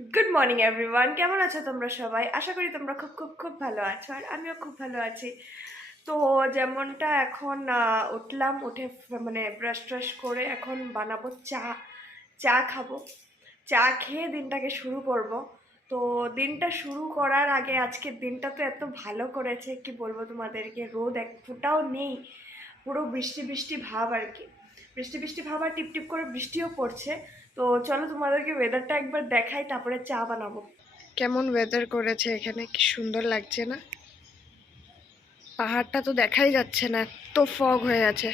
Good morning everyone, কেমন আছো তোমরা সবাই? আশা করি তোমরা খুব খুব খুব ভালো আছো, আর আমিও খুব ভালো আছি। তো যেমনটা এখন উঠলাম, উঠে মানে ব্রাশ ট্রাশ করে এখন বানাবো চা। চা খাবো। চা খেয়ে দিনটাকে শুরু করব। তো দিনটা শুরু করার আগে আজকের দিনটা তো এত ভালো করেছে, কি বলবো তোমাদেরকে। রোদ এক ফোঁটাও নেই, পুরো বৃষ্টি বৃষ্টি ভাব আর কি। বৃষ্টি বৃষ্টি ভাব আর টিপটিপ করে বৃষ্টিও পড়ছে। তো চলো তোমাদেরকে ওয়েদারটা একবার দেখাই, তারপরে চা বানাবো। কেমন ওয়েদার করেছে এখানে, কি সুন্দর লাগছে না? পাহাড়টা তো দেখাই যাচ্ছে না, এত ফগ হয়ে আছে।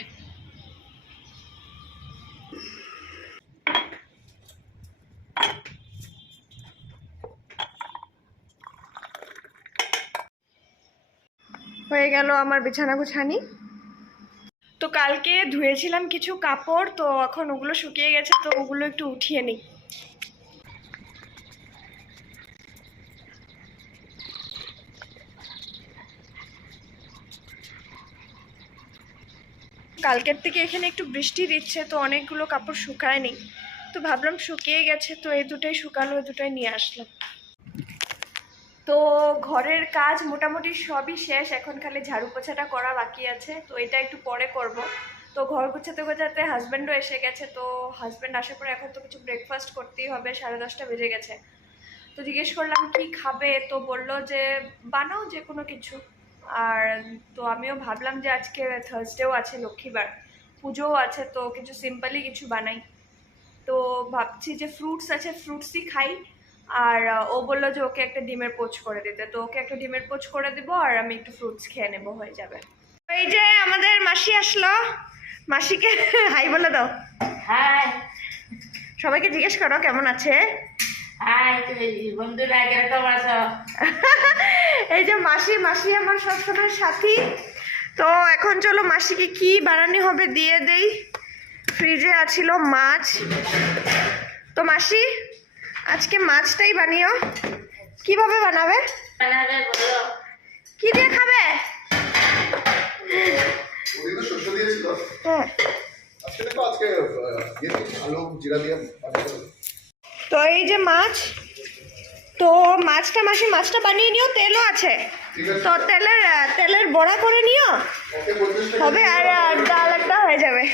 হয়ে গেল আমার বিছানা গুছানি। তো কালকে ধুয়েছিলাম কিছু কাপড়, তো এখন ওগুলো শুকিয়ে গেছে, তো ওগুলো একটু উঠিয়ে নিই। কালকের থেকে এখানে একটু বৃষ্টি দিচ্ছে, তো অনেকগুলো কাপড় শুকায়নি। তো ভাবলাম শুকিয়ে গেছে, তো এই দুটোই শুকালো, এই দুটোই নিয়ে আসলাম। তো ঘরের কাজ মোটামুটি সবই শেষ, এখন খালি ঝাড়ু পোছাটা করা বাকি আছে, তো এটা একটু পরে করব। তো ঘর গোছাতে গোছাতে হাজব্যান্ডও এসে গেছে, তো হাজব্যান্ড আসার পরে এখন তো কিছু ব্রেকফাস্ট করতেই হবে, 10:30 বেজে গেছে। তো জিজ্ঞেস করলাম কি খাবে, তো বলল যে বানাও যে কোনো কিছু। আর তো আমিও ভাবলাম যে আজকে থার্সডেও আছে, লক্ষ্মীবার, পুজোও আছে, তো কিছু সিম্পলই কিছু বানাই। তো ভাবছি যে ফ্রুটস আছে, ফ্রুটসই খাই। আর ও বললো যে ওকে একটা ডিমের পোচ করে দিতে, তো ওকে একটা ডিমের পোচ করে দিব, আর আমি একটু ফ্রুটস খেয়ে নেবো, হয়ে যাবে। এই যে আমাদের মাসি আসলো, মাসিকে হাই বলে দাও। হাই। সবাইকে জিজ্ঞেস করো কেমন আছে। হাই বন্ধুরা, কিরকম আছো? এই যে মাসি, মাসি আমার সবসময় সাথী। তো এখন চলো মাসিকে কি বানানো হবে দিয়ে দেই। ফ্রিজে আছিল মাছ, তো মাসি আজকে মাছটাই বানিও। কিভাবে বানাবে? বানাবে বলো। কি দিয়ে খাবে? ওদিন তো শস্য দিয়েছিল। হ্যাঁ, আজকে দেখো, আজকে আলু জিরা দিয়ে বানাবো। তো এই যে মাছ, তো মাছটা মাসি মাছটা বানিয়ে নিও, তেলও আছে, ঠিক আছে। তো তেলের বড়া করে নিও, ওকে 45 টাকা হবে। আর ডাল একটা হয়ে যাবে।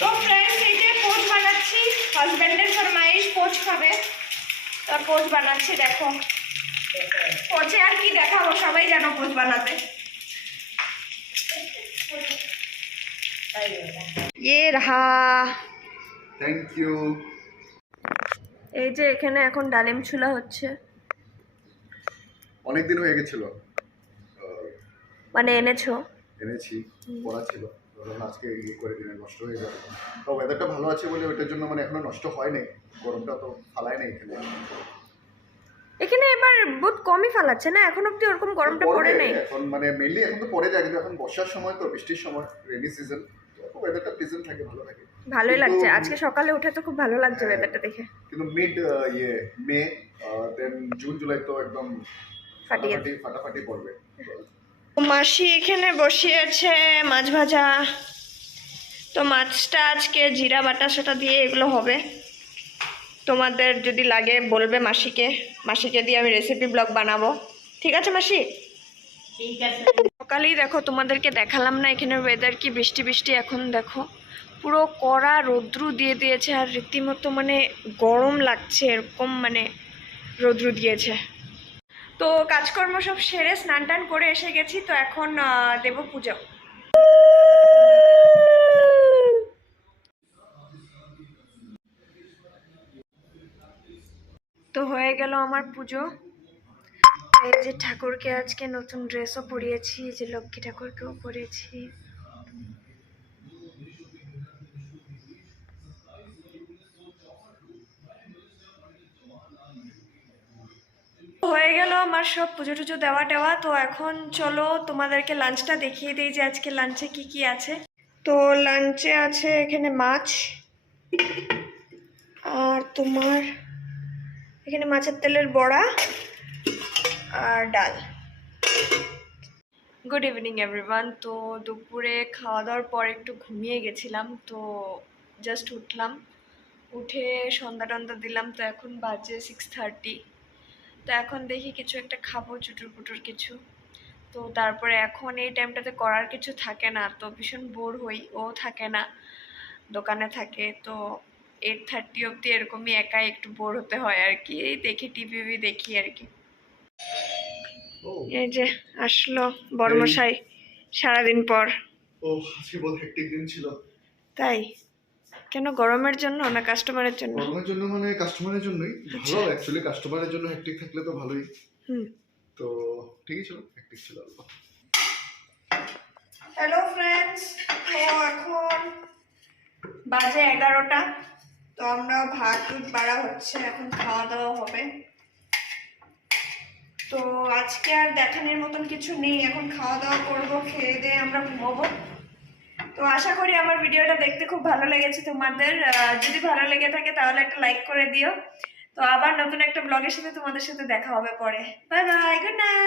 তো ফ্রেন্ডস, এই যে পোচ বানাচ্ছি, হাজব্যান্ডের ফরমাইশ পোচ খাবে, তার পোচ বানাচ্ছি। দেখো পোচে আর কি দেখাবো, সবাই জানো পোচ বানাতে। ये रहा। Thank you. এই যে এখানে এখন ডালিম ছুলা হচ্ছে, অনেক দিন হয়ে গেছিল, মানে এনেছো। এনেছি, পড়া ছিল, ধরুন আজকে করে দিনে নষ্ট হয়ে যাবে। তো ওয়েদারটা ভালো আছে বলে ওইটার জন্য মানে এখনো নষ্ট হয় নাই, গরমটা তো ফালায় নাই এখানে। এখানে এবার বহুত কমই ফালাচ্ছে না, এখন অব্দি ওরকম গরমটা পড়ে নেই। এখন মানে মেইনলি এখন তো পড়ে যায়, কিন্তু এখন বর্ষার সময় তো, বৃষ্টির সময়, রেনি সিজন, তো ওয়েদারটা প্লেজেন্ট থাকে, ভালো থাকে। ভালোই লাগছে, আজকে সকালে উঠে তো খুব ভালো লাগছে ওয়েদারটা দেখে। কিন্তু মিড মে দেন জুন জুলাই তো একদম ফাটিয়ে ফাটাফাটি পড়বে। মাসি এখানে বসিয়েছে মাছ ভাজা। তো মাছটা আজকে জিরা বাটা সাটা দিয়ে এগুলো হবে। তোমাদের যদি লাগে বলবে মাসিকে, মাসিকে দিয়ে আমি রেসিপি ব্লগ বানাবো। ঠিক আছে মাসি? ঠিক আছে। সকালেই দেখো তোমাদেরকে দেখালাম না এখানে ওয়েদার কি বৃষ্টি বৃষ্টি, এখন দেখো পুরো কড়া রৌদ্রু দিয়ে দিয়েছে, আর রীতিমতো মানে গরম লাগছে, এরকম মানে রৌদ্রু দিয়েছে। তো কাজকর্ম সব সেরে স্নান টান করে এসে গেছি, তো এখন দেব পুজো। তো হয়ে গেল আমার পুজো। এই যে ঠাকুরকে আজকে নতুন ড্রেসও পরিয়েছি, যে লক্ষ্মী ঠাকুরকেও পরিয়েছি। হয়ে গেল আমার সব পুজো টুজো দেওয়া টেওয়া। তো এখন চলো তোমাদেরকে লাঞ্চটা দেখিয়ে দিই যে আজকে লাঞ্চে কি কি আছে। তো লাঞ্চে আছে এখানে মাছ, আর তোমার এখানে মাছের তেলের বড়া, আর ডাল। Good evening everyone. তো দুপুরে খাওয়া দাওয়ার পর একটু ঘুমিয়ে গেছিলাম, তো জাস্ট উঠলাম, উঠে সন্ধ্যা টন্ধা দিলাম, তো এখন বাজে 6:30। তো এখন দেখি কিছু একটা খাবো, চুটুর পুটুর কিছু। তো তারপরে এখন এই টাইমটাতে করার কিছু থাকে না, তো ভীষণ বোর হই। ও থাকে না, দোকানে থাকে। তো 8:30 অবধি এরকমই একাই একটু বোর হতে হয় আর কি, এই দেখি টিভি দেখি আর কি। ও এই যে আসলো বড়মশাই সারাদিন পর। ও আজকে বহুত হেক্টিক দিন ছিল। তাই? কেন, গরমের জন্য না কাস্টমারের জন্য? গরমের জন্য মানে কাস্টমারের জন্যই ভালো, অ্যাকচুয়ালি কাস্টমারের জন্য হেক্টিক থাকলে তো ভালোই। হুম। তো ঠিকই ছিল, হেক্টিক ছিল অল্প। হ্যালো ফ্রেন্ডস, তো এখন বাজে 11টা। তো আমরা ভাত টুট বাড়া হচ্ছে, এখন খাওয়া দাওয়া হবে। তো আজকে আর দেখানোর মতন কিছু নেই, এখন খাওয়া দাওয়া করবো, খেয়ে দিয়ে আমরা ঘুমোবো। তো আশা করি আমার ভিডিওটা দেখতে খুব ভালো লেগেছে তোমাদের। যদি ভালো লেগে থাকে তাহলে একটা লাইক করে দিও। তো আবার নতুন একটা ব্লগের সাথে তোমাদের সাথে দেখা হবে পরে। Bye bye, good night.